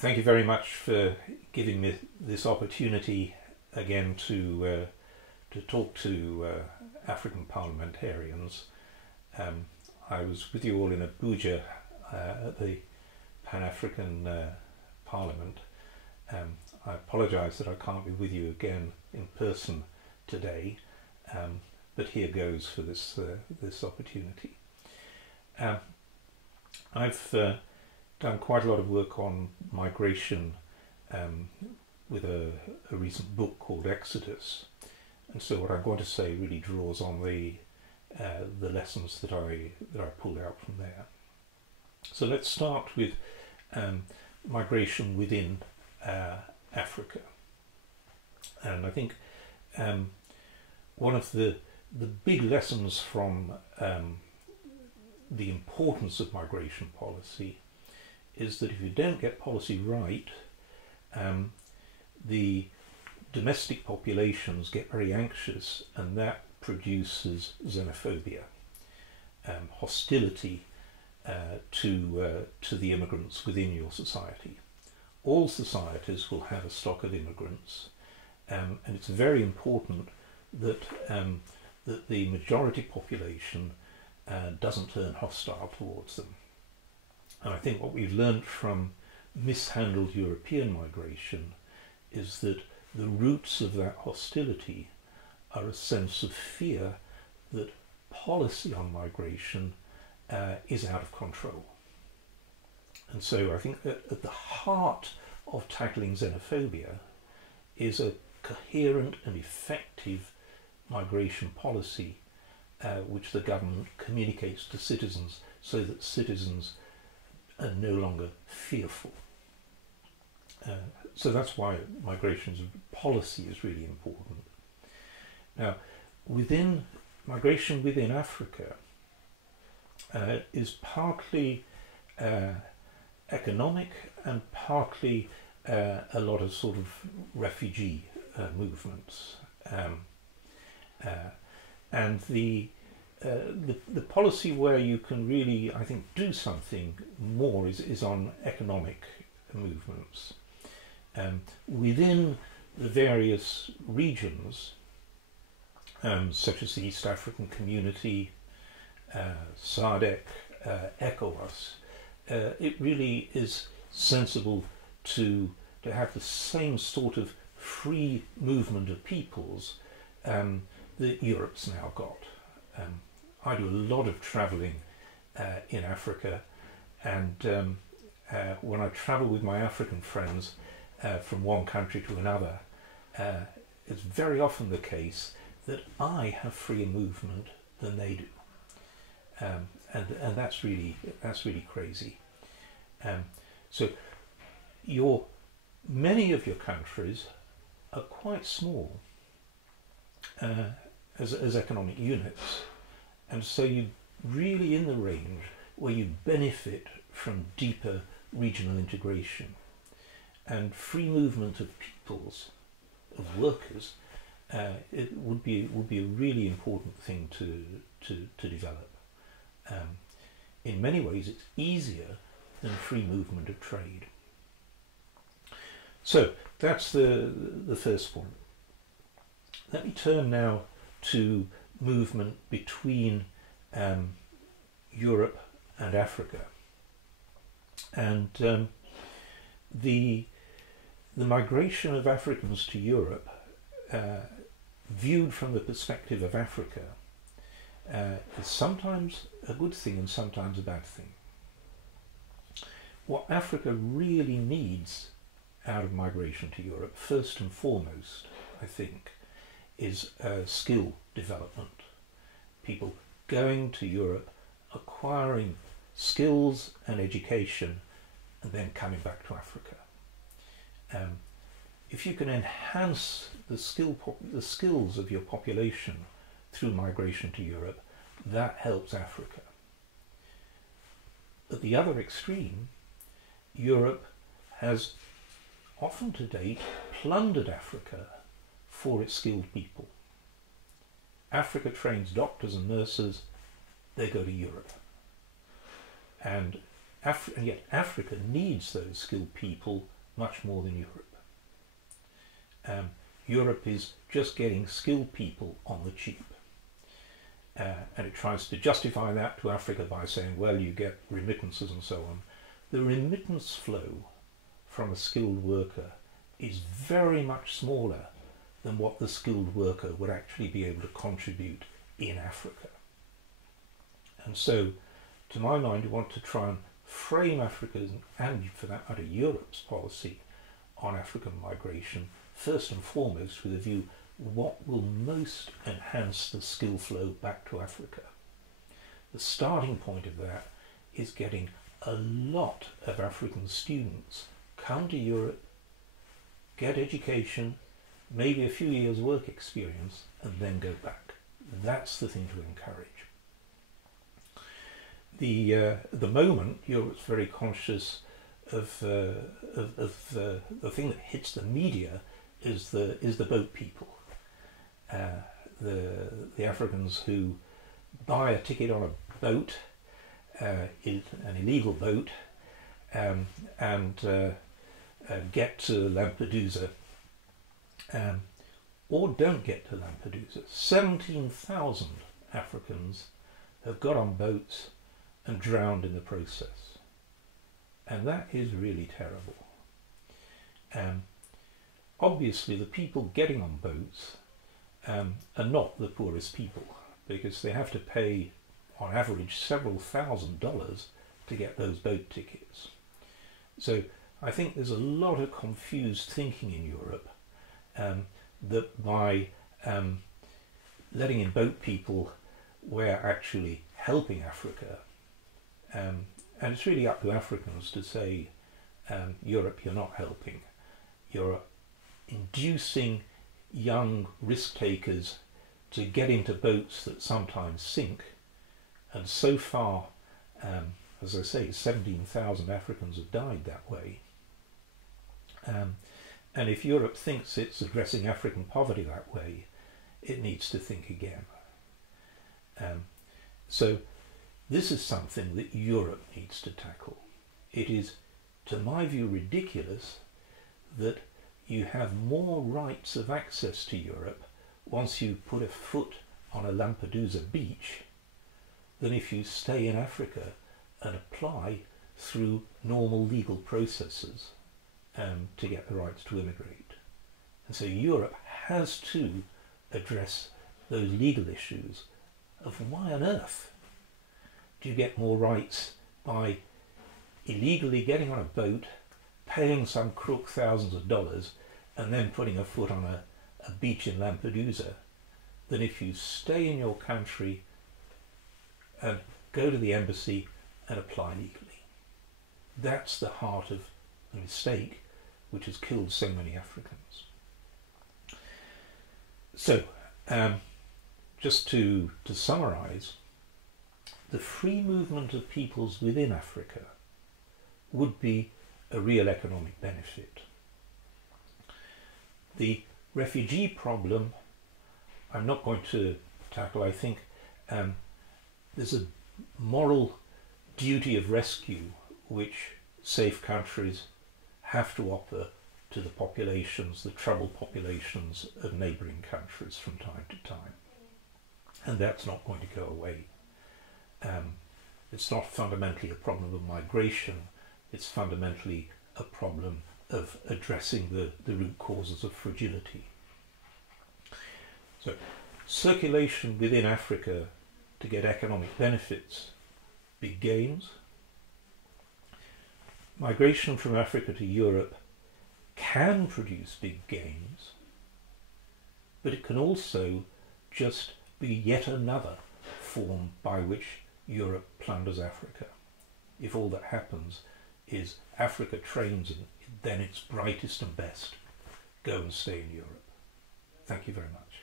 Thank you very much for giving me this opportunity again to talk to African parliamentarians. I was with you all in Abuja at the Pan-African Parliament. I apologise that I can't be with you again in person today, but here goes for this opportunity. I've done quite a lot of work on migration with a recent book called Exodus, and so what I'm going to say really draws on the lessons that I pulled out from there. So let's start with migration within Africa, and I think one of the big lessons from the importance of migration policy is that if you don't get policy right, the domestic populations get very anxious, and that produces xenophobia, hostility to the immigrants within your society. All societies will have a stock of immigrants, and it's very important that that the majority population doesn't turn hostile towards them. And I think what we've learned from mishandled European migration is that the roots of that hostility are a sense of fear that policy on migration is out of control. And so I think that at the heart of tackling xenophobia is a coherent and effective migration policy which the government communicates to citizens so that citizens are no longer fearful. So that's why migration policy is really important. Now, migration within Africa is partly economic and partly a lot of sort of refugee movements. And the policy where you can really, I think, do something more is on economic movements. Within the various regions, such as the East African Community, SADC, ECOWAS, it really is sensible to have the same sort of free movement of peoples that Europe's now got. I do a lot of travelling in Africa, and when I travel with my African friends from one country to another, it's very often the case that I have freer movement than they do, and that's really crazy. So many of your countries are quite small as economic units, and so you're really in the range where you benefit from deeper regional integration, and free movement of peoples, of workers, it would be a really important thing to develop. In many ways it's easier than free movement of trade. So that's the first point. Let me turn now to movement between Europe and Africa, and the migration of Africans to Europe, viewed from the perspective of Africa, is sometimes a good thing and sometimes a bad thing. What Africa really needs out of migration to Europe, first and foremost, I think, is skill development. People going to Europe, acquiring skills and education, and then coming back to Africa. If you can enhance the skills of your population through migration to Europe, that helps Africa. At the other extreme, Europe has often to date plundered Africa for its skilled people. Africa trains doctors and nurses, they go to Europe. And And yet Africa needs those skilled people much more than Europe. Europe is just getting skilled people on the cheap. And it tries to justify that to Africa by saying, well, you get remittances and so on. The remittance flow from a skilled worker is very much smaller than what the skilled worker would actually be able to contribute in Africa. And so, to my mind, we want to try and frame Africa's, and for that matter Europe's policy on African migration, first and foremost with a view what will most enhance the skill flow back to Africa. The starting point of that is getting a lot of African students come to Europe, get education, maybe a few years work experience, and then go back. That's the thing to encourage. At the moment, Europe's very conscious of the thing that hits the media is the boat people, the Africans who buy a ticket on a boat, an illegal boat, and get to Lampedusa, or don't get to Lampedusa. 17,000 Africans have got on boats and drowned in the process, and that is really terrible. Obviously the people getting on boats are not the poorest people, because they have to pay on average several $1,000s to get those boat tickets. So I think there's a lot of confused thinking in Europe that by letting in boat people we're actually helping Africa. And it's really up to Africans to say, Europe, you're not helping. You're inducing young risk takers to get into boats that sometimes sink. And so far, as I say, 17,000 Africans have died that way. And if Europe thinks it's addressing African poverty that way, it needs to think again. So this is something that Europe needs to tackle. It is, to my view, ridiculous that you have more rights of access to Europe once you put a foot on a Lampedusa beach than if you stay in Africa and apply through normal legal processes to get the rights to immigrate. And so Europe has to address those legal issues of why on earth do you get more rights by illegally getting on a boat, paying some crook thousands of dollars, and then putting a foot on a beach in Lampedusa, than if you stay in your country and go to the embassy and apply legally. That's the heart of the mistake which has killed so many Africans. So, just to summarise, the free movement of peoples within Africa would be a real economic benefit. The refugee problem I'm not going to tackle. I think there's a moral duty of rescue which safe countries have to offer to the populations, the troubled populations of neighbouring countries from time to time. And that's not going to go away. It's not fundamentally a problem of migration, it's fundamentally a problem of addressing the root causes of fragility. So, circulation within Africa to get economic benefits, big gains. Migration from Africa to Europe can produce big gains, but it can also just be yet another form by which Europe plunders Africa. If all that happens is Africa trains in then its brightest and best, go and stay in Europe. Thank you very much.